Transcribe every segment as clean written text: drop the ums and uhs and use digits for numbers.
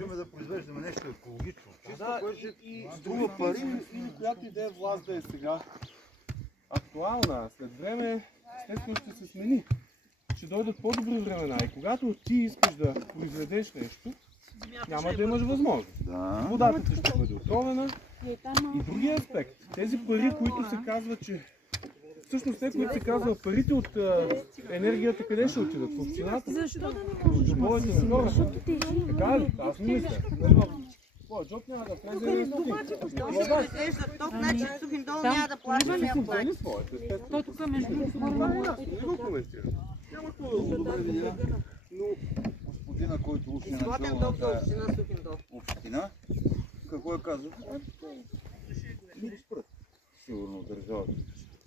искаме да произвеждаме нещо екологично. Да, и струва пари или която идея власт да е сега актуална, след време естествено ще се смени. Ще дойдат по-добри времена и когато ти искаш да произведеш нещо, няма да имаш възможност. Водата ти ще бъде отровена. И другия аспект, тези пари, които се казва, че всъщност те, които се казва, парите от енергията къде ще отидат? В общината? Защо да не можеш? Защото тежи. Така ли? Аз не мисля. Твоя джоб няма да влезе. Що ще произвежда ток, значи Сухиндол няма да плаща, няма плаща. То тук между Няма какво да добре видя. Но господина, който уж е начало на тази община, какво е казал? Не спрат. Сигурно държавата.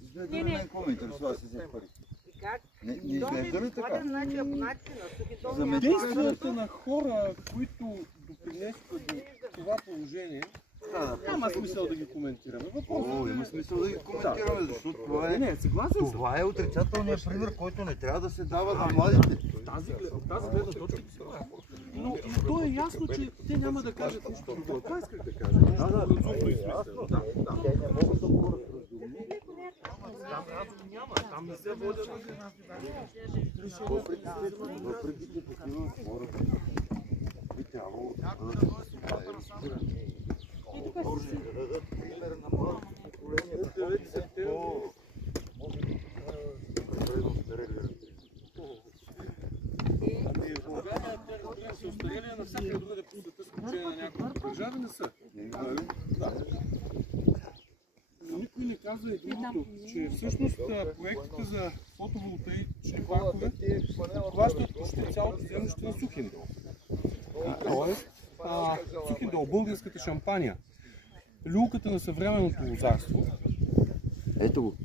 Изглежда мен какво ме интересува си за пари. Не изглежда ли така? Действията на хора, които допринесоха до това положение, няма смисъл да ги коментираме. Има смисъл да ги коментираме, защото това е отрицателният пример, който не трябва да се дава на младите. Тази гледна точка си права. Но то е ясно, че те няма да кажат нищо друго. Това исках да кажа. Разумно и смислено. Там не се водят. Въпреки че такива хора би трябвало да бъдат пример на младите поколения, в България те са остарели на всяка друга по света, с изключение на няколко държави не са. Никой не казва и другото, че всъщност проектите за фотоволтаични паркове плащат почти цялото землище на Сухиндол. Тоест, Сухиндол, българската шампания, люлката на съвременното лозарство, ето го,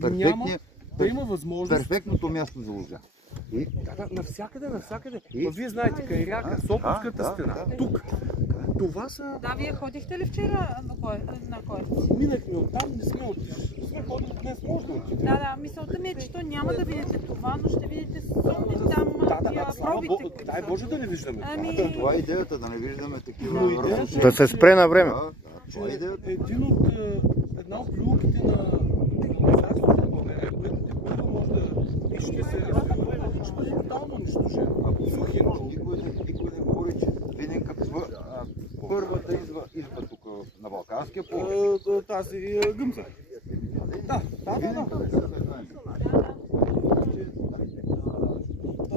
да има възможност... перфектното място за лозя. Навсякъде. Вие знаете, Кайряка, Сопотската стена, тук. Това са... Да, вие ходихте ли вчера на кой? Минахме оттам, не сме отишли. Сме ходили днес, може да отидем. Да, мисълта ми е, че то няма да видите това, но ще видите сумни там пробите. Дай Боже да не виждаме това. Това е идеята, да не виждаме такива разрушения. Да се спре на време. Една от люлките на лозарството в България, което може да и ще се развива, ще бъде тотално унищожено. Ако Сухиндол, никой не говори, че Видинка първата изба тук на Балканския полуостров. Тази гъмца. Да.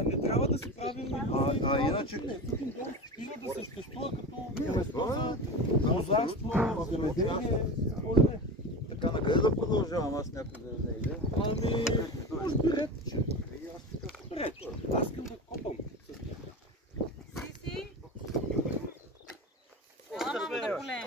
Не трябва да се правим... Иначе... Сухиндол спира да съществува като место за лозарство, земеделие. Така, на къде да продължавам? Аз някъде не идея. Може би ред, че... Ред. Аз искам да копам. Си. Ама да полеем.